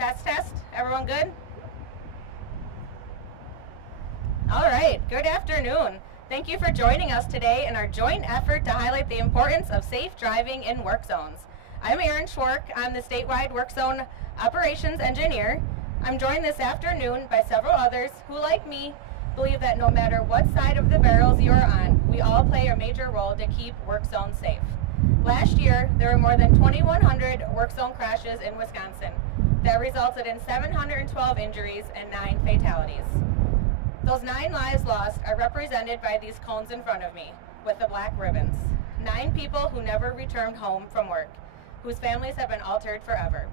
Test, test. Everyone good? All right, good afternoon. Thank you for joining us today in our joint effort to highlight the importance of safe driving in work zones. I'm Erin Schwark. I'm the statewide work zone operations engineer. I'm joined this afternoon by several others who, like me, believe that no matter what side of the barrels you are on, we all play a major role to keep work zones safe. Last year, there were more than 2,100 work zone crashes in Wisconsin that resulted in 712 injuries and 9 fatalities. Those 9 lives lost are represented by these cones in front of me with the black ribbons. 9 people who never returned home from work, whose families have been altered forever.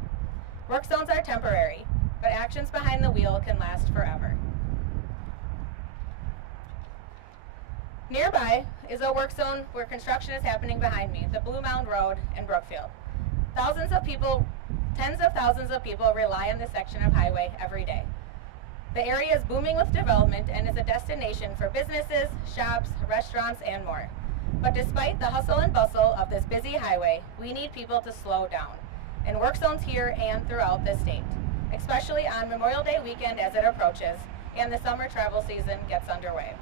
Work zones are temporary, but actions behind the wheel can last forever. Nearby is a work zone where construction is happening behind me, the Blue Mound Road in Brookfield. Thousands of people, tens of thousands of people rely on this section of highway every day. The area is booming with development and is a destination for businesses, shops, restaurants, and more. But despite the hustle and bustle of this busy highway, we need people to slow down in work zones here and throughout the state, especially on Memorial Day weekend as it approaches and the summer travel season gets underway.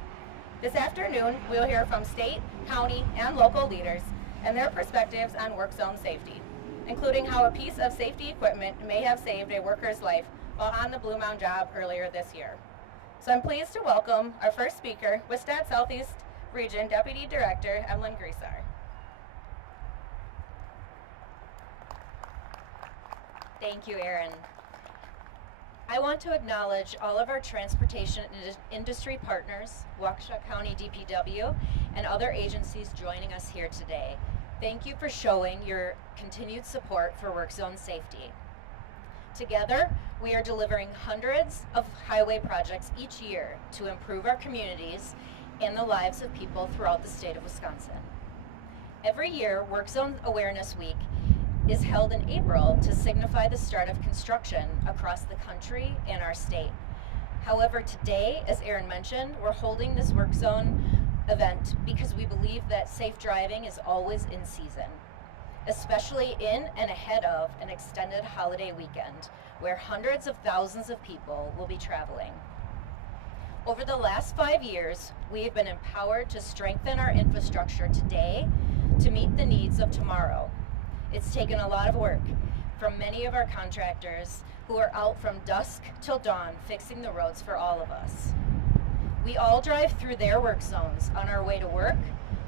This afternoon, we'll hear from state, county, and local leaders and their perspectives on work zone safety, including how a piece of safety equipment may have saved a worker's life while on the Blue Mound job earlier this year. So I'm pleased to welcome our first speaker, WisDOT Southeast Region Deputy Director, Evelyn Grisar. Thank you, Erin. I want to acknowledge all of our transportation industry partners, Waukesha County DPW, and other agencies joining us here today. Thank you for showing your continued support for work zone safety. Together, we are delivering hundreds of highway projects each year to improve our communities and the lives of people throughout the state of Wisconsin. Every year, Work Zone Awareness Week is held in April to signify the start of construction across the country and our state. However, today, as Erin mentioned, we're holding this work zone event because we believe that safe driving is always in season, especially in and ahead of an extended holiday weekend where hundreds of thousands of people will be traveling. Over the last 5 years, we have been empowered to strengthen our infrastructure today to meet the needs of tomorrow. It's taken a lot of work from many of our contractors who are out from dusk till dawn fixing the roads for all of us. We all drive through their work zones on our way to work,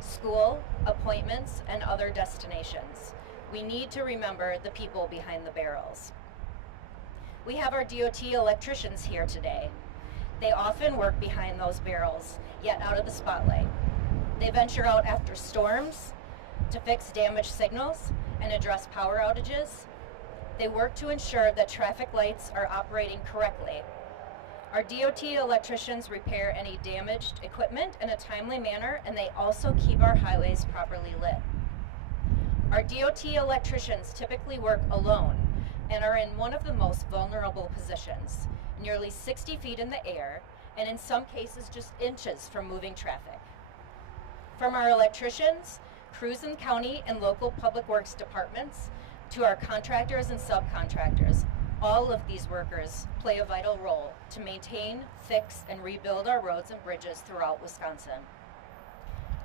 school, appointments, and other destinations. We need to remember the people behind the barrels. We have our DOT electricians here today. They often work behind those barrels, yet out of the spotlight. They venture out after storms to fix damaged signals and address power outages. They work to ensure that traffic lights are operating correctly. Our DOT electricians repair any damaged equipment in a timely manner, and they also keep our highways properly lit. Our DOT electricians typically work alone and are in one of the most vulnerable positions, nearly 60 feet in the air, and in some cases just inches from moving traffic. From our electricians, crews in county and local public works departments, to our contractors and subcontractors, all of these workers play a vital role to maintain, fix, and rebuild our roads and bridges throughout Wisconsin.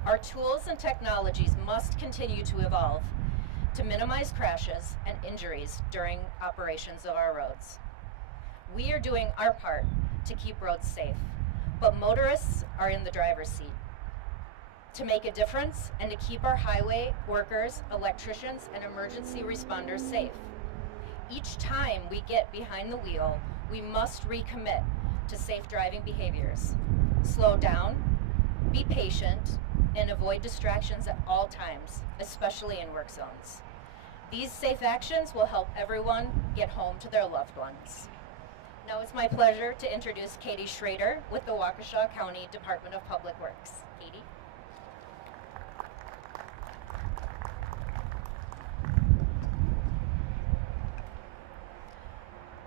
Our tools and technologies must continue to evolve to minimize crashes and injuries during operations of our roads. We are doing our part to keep roads safe, but motorists are in the driver's seat. To make a difference and to keep our highway workers, electricians, and emergency responders safe. Each time we get behind the wheel, we must recommit to safe driving behaviors. Slow down, be patient, and avoid distractions at all times, especially in work zones. These safe actions will help everyone get home to their loved ones. Now it's my pleasure to introduce Katie Schrader with the Waukesha County Department of Public Works. Katie.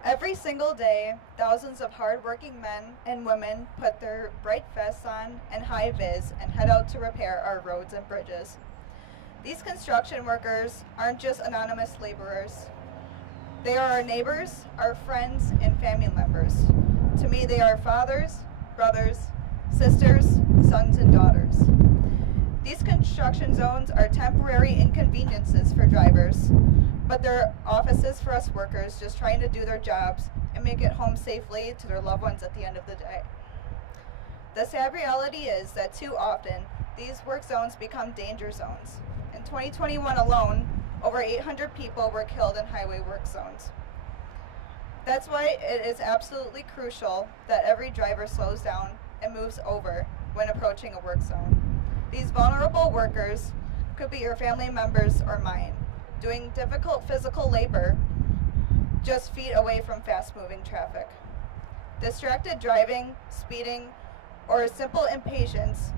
Every single day, thousands of hardworking men and women put their bright vests on and high vis and head out to repair our roads and bridges. These construction workers aren't just anonymous laborers. They are our neighbors, our friends, and family members. To me, they are fathers, brothers, sisters, sons, and daughters. These construction zones are temporary inconveniences for drivers, but they're offices for us workers just trying to do their jobs and make it home safely to their loved ones at the end of the day. The sad reality is that too often, these work zones become danger zones. In 2021 alone, over 800 people were killed in highway work zones. That's why it is absolutely crucial that every driver slows down and moves over when approaching a work zone. These vulnerable workers could be your family members or mine, doing difficult physical labor just feet away from fast-moving traffic. Distracted driving, speeding, or simple impatience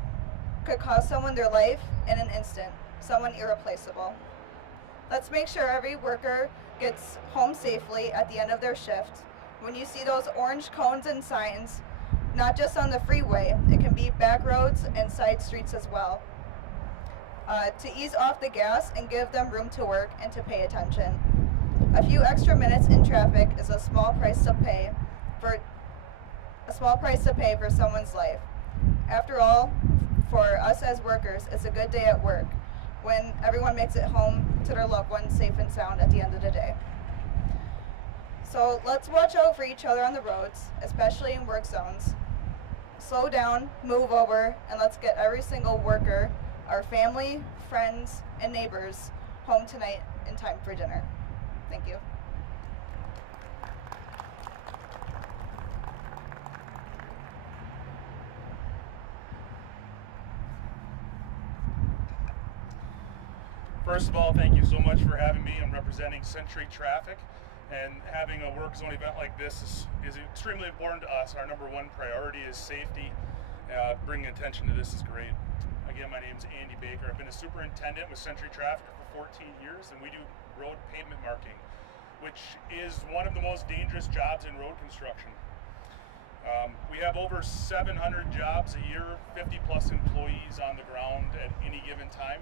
could cost someone their life in an instant, someone irreplaceable. Let's make sure every worker gets home safely at the end of their shift. When you see those orange cones and signs, not just on the freeway, it can be back roads and side streets as well. To ease off the gas and give them room to work and to pay attention. A few extra minutes in traffic is a small price to pay for someone's life. After all, for us as workers, it's a good day at work when everyone makes it home to their loved ones safe and sound at the end of the day. So let's watch out for each other on the roads, especially in work zones. Slow down, move over, and let's get every single worker, our family, friends, and neighbors home tonight in time for dinner. Thank you. First of all, thank you so much for having me. I'm representing Century Traffic, and having a work zone event like this is extremely important to us. Our number one priority is safety. Bringing attention to this is great. Again, my name is Andy Baker. I've been a superintendent with Century Traffic for 14 years, and we do road pavement marking, which is one of the most dangerous jobs in road construction. We have over 700 jobs a year, 50 plus employees on the ground at any given time,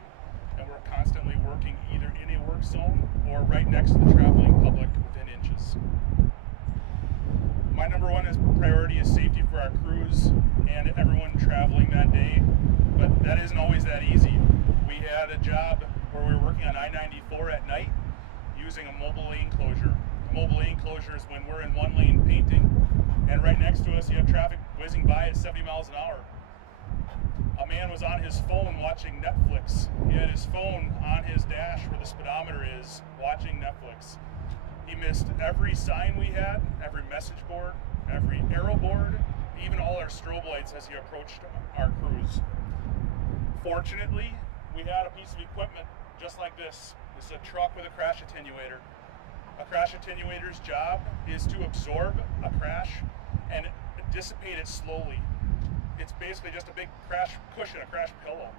and we're constantly working either in a work zone or right next to the traveling public within inches. My number one priority is safety for our crews and everyone traveling that day, but that isn't always that easy. We had a job where we were working on I-94 at night using a mobile lane closure. A mobile lane closure is when we're in one lane painting, and right next to us you have traffic whizzing by at 70 miles an hour. A man was on his phone watching Netflix. He had his phone on his dash where the speedometer is, watching Netflix. He missed every sign we had, every message board, every arrow board, even all our strobe lights as he approached our crews. Fortunately, we had a piece of equipment just like this. This is a truck with a crash attenuator. A crash attenuator's job is to absorb a crash and dissipate it slowly. It's basically just a big crash cushion, a crash pillow.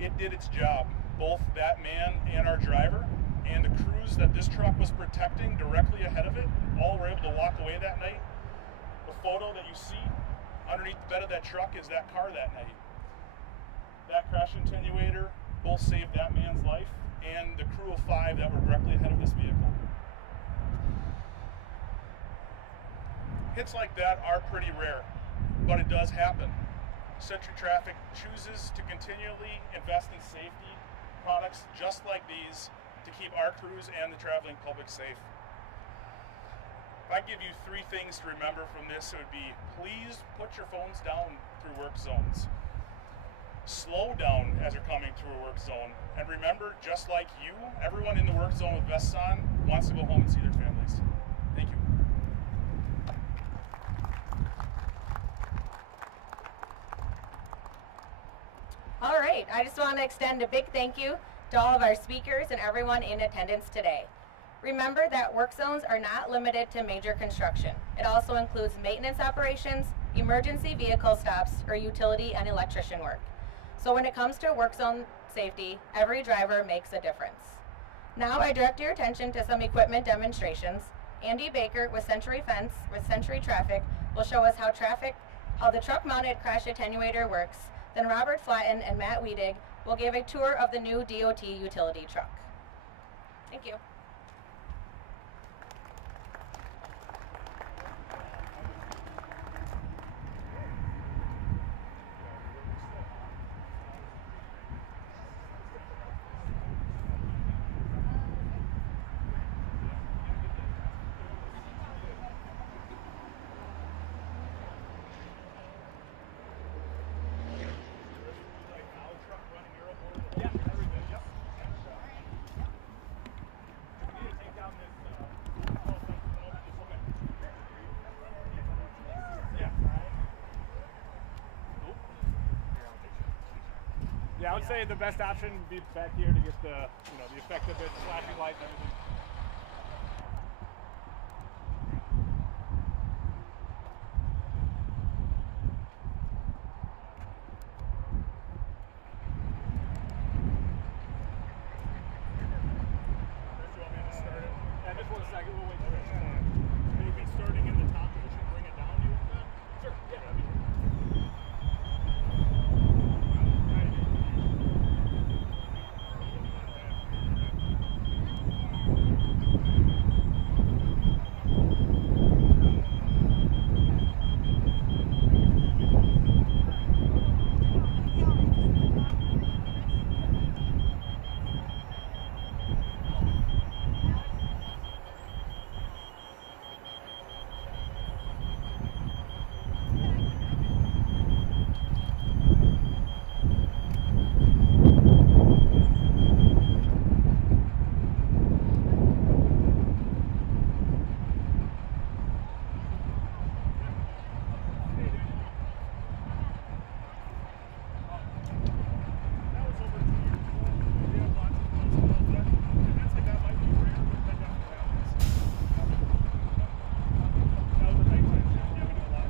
It did its job. Both that man and our driver and the crews that this truck was protecting directly ahead of it all were able to walk away that night. The photo that you see underneath the bed of that truck is that car that night. That crash attenuator both saved that man's life and the crew of 5 that were directly ahead of this vehicle. Hits like that are pretty rare, but it does happen. Century Traffic chooses to continually invest in safety products just like these to keep our crews and the traveling public safe. If I give you 3 things to remember from this, it would be, please put your phones down through work zones. Slow down as you're coming through a work zone. And remember, just like you, everyone in the work zone with vests on wants to go home and see their families. Thank you. All right, I just want to extend a big thank you to all of our speakers and everyone in attendance today. Remember that work zones are not limited to major construction. It also includes maintenance operations, emergency vehicle stops, or utility and electrician work. So when it comes to work zone safety, every driver makes a difference. Now I direct your attention to some equipment demonstrations. Andy Baker with Century Traffic will show us how the truck-mounted crash attenuator works. Then Robert Flatten and Matt Wiedig will give a tour of the new DOT utility truck. Thank you. I would say the best option would be back here to get the, the effect of it, flashing lights, everything. Just 1 second, we'll wait.